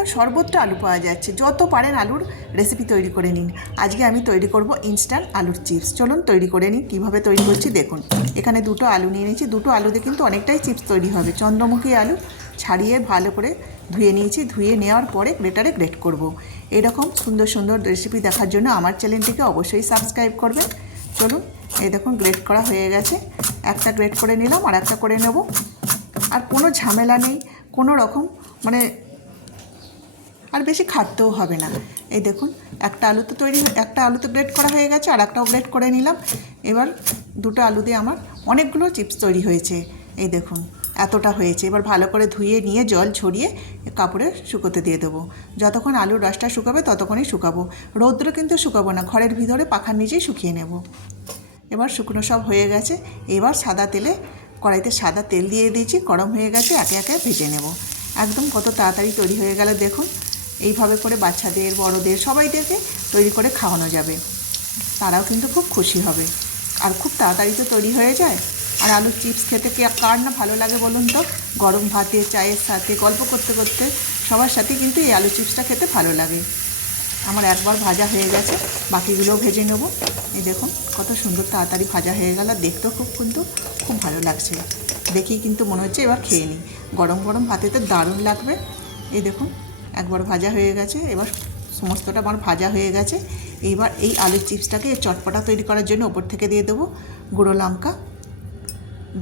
এখন সর্বত্র আলু পাওয়া যাচ্ছে, যত পারেন আলুর রেসিপি তৈরি করে নিন। আজকে আমি তৈরি করব ইনস্ট্যান্ট আলুর চিপস। চলুন তৈরি করে নিই। কীভাবে তৈরি করছি দেখুন। এখানে দুটো আলু নিয়ে নিয়েছি। দুটো আলুতে কিন্তু অনেকটাই চিপস তৈরি হবে। চন্দ্রমুখী আলু ছাড়িয়ে ভালো করে ধুয়ে নিয়েছি। ধুয়ে নেওয়ার পরে গ্রেটারে গ্রেট করব। এরকম সুন্দর সুন্দর রেসিপি দেখার জন্য আমার চ্যানেলটিকে অবশ্যই সাবস্ক্রাইব করবেন। চলুন, এই দেখুন গ্রেট করা হয়ে গেছে। একটা গ্রেট করে নিলাম, আর একটা করে নেব। আর কোনো ঝামেলা নেই, কোনো রকম আর বেশি খাটতেও হবে না। এই দেখুন একটা আলু তো গ্রেট করা হয়ে গেছে, আর একটাও গ্রেট করে নিলাম। এবার দুটো আলু দিয়ে আমার অনেকগুলো চিপস তৈরি হয়েছে। এই দেখুন এতটা হয়েছে। এবার ভালো করে ধুয়ে নিয়ে জল ছড়িয়ে কাপড়ে শুকোতে দিয়ে দেবো। যতক্ষণ আলুর রসটা শুকাবে ততক্ষণই শুকাবো। রৌদ্রে কিন্তু শুকাবো না, ঘরের ভিতরে পাখার নিচেই শুকিয়ে নেব। এবার শুকনো সব হয়ে গেছে। এবার কড়াইতে সাদা তেল দিয়ে দিয়েছি, গরম হয়ে গেছে। একে একে ভেজে নেব। একদম কত তাড়াতাড়ি তৈরি হয়ে গেল দেখুন। এইভাবে করে বাচ্চাদের, বড়দের সবাইদেরকে তৈরি করে খাওয়ানো যাবে। তারাও কিন্তু খুব খুশি হবে। আর খুব তাড়াতাড়ি তো তৈরি হয়ে যায়। আর আলুর চিপস খেতে কার না ভালো লাগে বলুন তো? গরম ভাতে, চায়ের সাথে, গল্প করতে করতে সবার সাথে কিন্তু এই আলু চিপসটা খেতে ভালো লাগে। আমার একবার ভাজা হয়ে গেছে, বাকিগুলোও ভেজে নেব। এই দেখুন কত সুন্দর তাড়াতাড়ি ভাজা হয়ে গেল। দেখতেও খুব ভালো লাগছে। দেখেই কিন্তু মনে হচ্ছে এবার খেয়ে নিই। গরম গরম ভাতে তো দারুণ লাগবে। এই দেখুন একবার ভাজা হয়ে গেছে। এবার সমস্তটা আমার ভাজা হয়ে গেছে। এইবার এই আলুর চিপসটাকে চটপটা তৈরি করার জন্য ওপর থেকে দিয়ে দেবো গুঁড়ো লঙ্কা,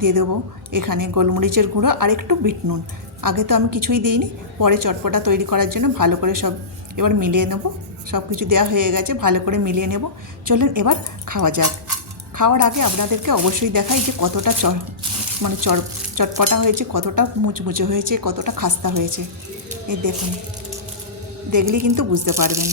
দিয়ে দেবো এখানে গোলমরিচের গুঁড়ো, আর একটু বিট নুন। আগে তো আমি কিছুই দিইনি, পরে চটপটা তৈরি করার জন্য ভালো করে সব এবার মিলিয়ে নেব। সব কিছু দেওয়া হয়ে গেছে, ভালো করে মিলিয়ে নেব। চলুন এবার খাওয়া যাক। খাওয়ার আগে আপনাদেরকে অবশ্যই দেখাই যে কতটা চটপটা হয়েছে, কতটা মুচমুচে হয়েছে, কতটা খাস্তা হয়েছে। এই দেখুন, দেখলেই কিন্তু বুঝতে পারবেন।